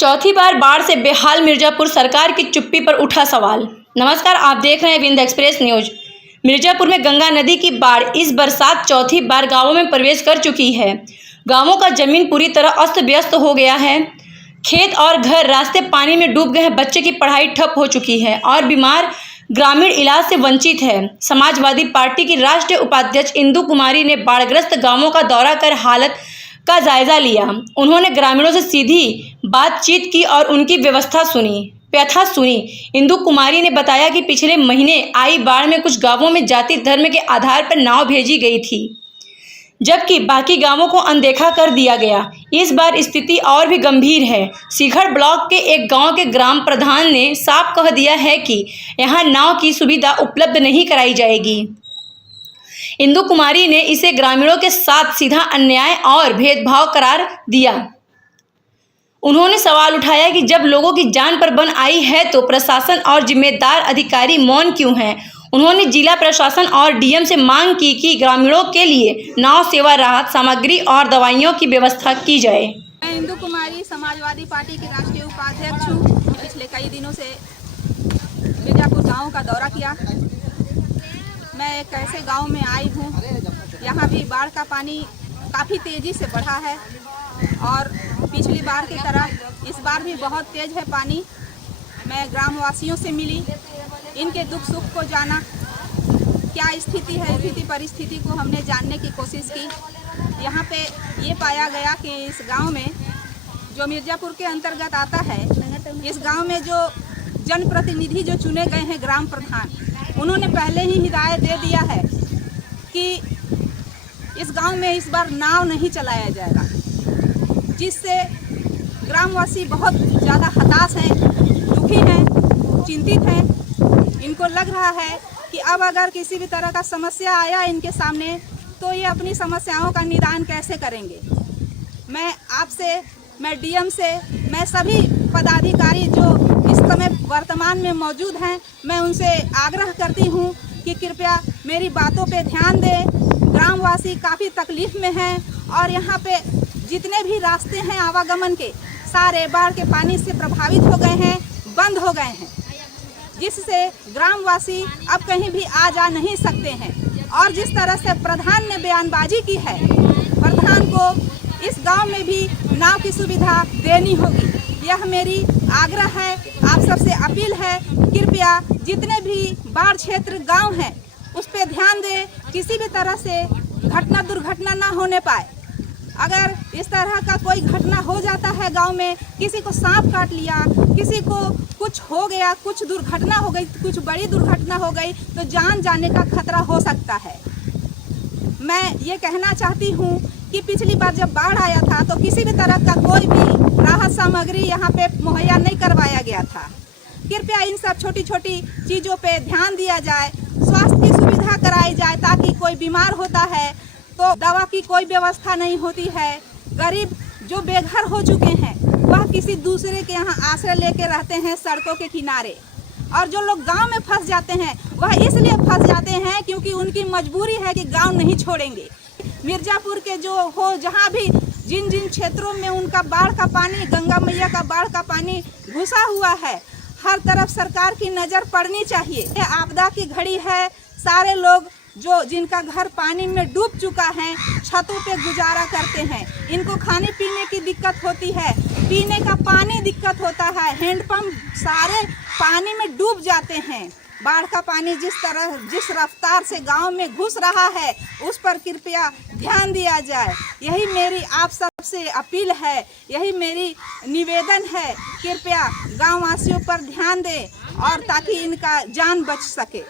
चौथी बार बाढ़ से बेहाल मिर्जापुर, सरकार की चुप्पी पर उठा सवाल। नमस्कार, आप देख रहे हैं विंध्य एक्सप्रेस न्यूज। मिर्जापुर में गंगा नदी की बाढ़ इस बरसात चौथी बार गांवों में प्रवेश कर चुकी है। गांवों का जमीन पूरी तरह अस्त व्यस्त हो गया है। खेत और घर, रास्ते पानी में डूब गए हैं। बच्चे की पढ़ाई ठप हो चुकी है और बीमार ग्रामीण इलाज से वंचित है। समाजवादी पार्टी की राष्ट्रीय उपाध्यक्ष इंदु कुमारी ने बाढ़ग्रस्त गांवों का दौरा कर हालत का जायजा लिया। उन्होंने ग्रामीणों से सीधी बातचीत की और उनकी व्यथा सुनी। इंदु कुमारी ने बताया कि पिछले महीने आई बाढ़ में कुछ गांवों में जाति धर्म के आधार पर नाव भेजी गई थी, जबकि बाकी गांवों को अनदेखा कर दिया गया। इस बार स्थिति और भी गंभीर है। सीखर ब्लॉक के एक गांव के ग्राम प्रधान ने साफ कह दिया है कि यहां नाव की सुविधा उपलब्ध नहीं कराई जाएगी। इंदु कुमारी ने इसे ग्रामीणों के साथ सीधा अन्याय और भेदभाव करार दिया। उन्होंने सवाल उठाया कि जब लोगों की जान पर बन आई है तो प्रशासन और जिम्मेदार अधिकारी मौन क्यों हैं। उन्होंने जिला प्रशासन और डीएम से मांग की कि ग्रामीणों के लिए नाव सेवा, राहत सामग्री और दवाइयों की व्यवस्था की जाए। मैं इंदु कुमारी समाजवादी पार्टी की राष्ट्रीय उपाध्यक्ष हूँ। पिछले कई दिनों से मिर्जापुर गांव का दौरा किया। मैं एक ऐसे गांव में आई हूँ, यहाँ भी बाढ़ का पानी काफ़ी तेज़ी से बढ़ा है और पिछली बार की तरह इस बार भी बहुत तेज़ है पानी। मैं ग्रामवासियों से मिली, इनके दुख सुख को जाना, क्या स्थिति है, स्थिति परिस्थिति को हमने जानने की कोशिश की। यहाँ पे ये पाया गया कि इस गांव में जो मिर्जापुर के अंतर्गत आता है, इस गांव में जो जनप्रतिनिधि जो चुने गए हैं ग्राम प्रधान, उन्होंने पहले ही हिदायत दे दिया है कि इस गांव में इस बार नाव नहीं चलाया जाएगा, जिससे ग्रामवासी बहुत ज़्यादा हताश हैं, दुखी हैं, चिंतित हैं। इनको लग रहा है कि अब अगर किसी भी तरह का समस्या आया इनके सामने तो ये अपनी समस्याओं का निदान कैसे करेंगे। मैं आपसे, मैं डीएम से, मैं सभी पदाधिकारी जो इस समय वर्तमान में मौजूद हैं, मैं उनसे आग्रह करती हूँ कि कृपया मेरी बातों पे ध्यान दें। ग्रामवासी काफ़ी तकलीफ़ में हैं और यहाँ पे जितने भी रास्ते हैं आवागमन के, सारे बाढ़ के पानी से प्रभावित हो गए हैं, बंद हो गए हैं, जिससे ग्रामवासी अब कहीं भी आ जा नहीं सकते हैं। और जिस तरह से प्रधान ने बयानबाजी की है, प्रधान को इस गांव में भी नाव की सुविधा देनी होगी। यह मेरी आग्रह है, आप सबसे अपील है, कृपया जितने भी बाढ़ क्षेत्र गांव हैं उस पर ध्यान दें, किसी भी तरह से दुर्घटना ना होने पाए। अगर इस तरह का कोई घटना हो जाता है गांव में, किसी को सांप काट लिया, किसी को कुछ हो गया, कुछ दुर्घटना हो गई, कुछ बड़ी दुर्घटना हो गई तो जान जाने का खतरा हो सकता है। मैं ये कहना चाहती हूँ कि पिछली बार जब बाढ़ आया था तो किसी भी तरह का कोई भी राहत सामग्री यहाँ पे मुहैया नहीं करवाया गया था। कृपया इन सब छोटी छोटी चीज़ों पे ध्यान दिया जाए, स्वास्थ्य की सुविधा कराई जाए, ताकि कोई बीमार होता है तो दवा की कोई व्यवस्था नहीं होती है। गरीब जो बेघर हो चुके हैं वह किसी दूसरे के यहाँ आश्रय लेके रहते हैं सड़कों के किनारे, और जो लोग गांव में फंस जाते हैं वह इसलिए फंस जाते हैं क्योंकि उनकी मजबूरी है कि गांव नहीं छोड़ेंगे। मिर्जापुर के जो हो, जहाँ भी जिन जिन क्षेत्रों में उनका बाढ़ का पानी, गंगा मैया का बाढ़ का पानी घुसा हुआ है, हर तरफ सरकार की नज़र पड़नी चाहिए। यह आपदा की घड़ी है, सारे लोग जो जिनका घर पानी में डूब चुका है छतों पे गुजारा करते हैं, इनको खाने पीने की दिक्कत होती है, पीने का पानी दिक्कत होता है, हैंडपंप सारे पानी में डूब जाते हैं। बाढ़ का पानी जिस रफ्तार से गांव में घुस रहा है उस पर कृपया ध्यान दिया जाए। यही मेरी आप सबसे अपील है, यही मेरी निवेदन है, कृपया गांव वासियों पर ध्यान दें और ताकि इनका जान बच सके।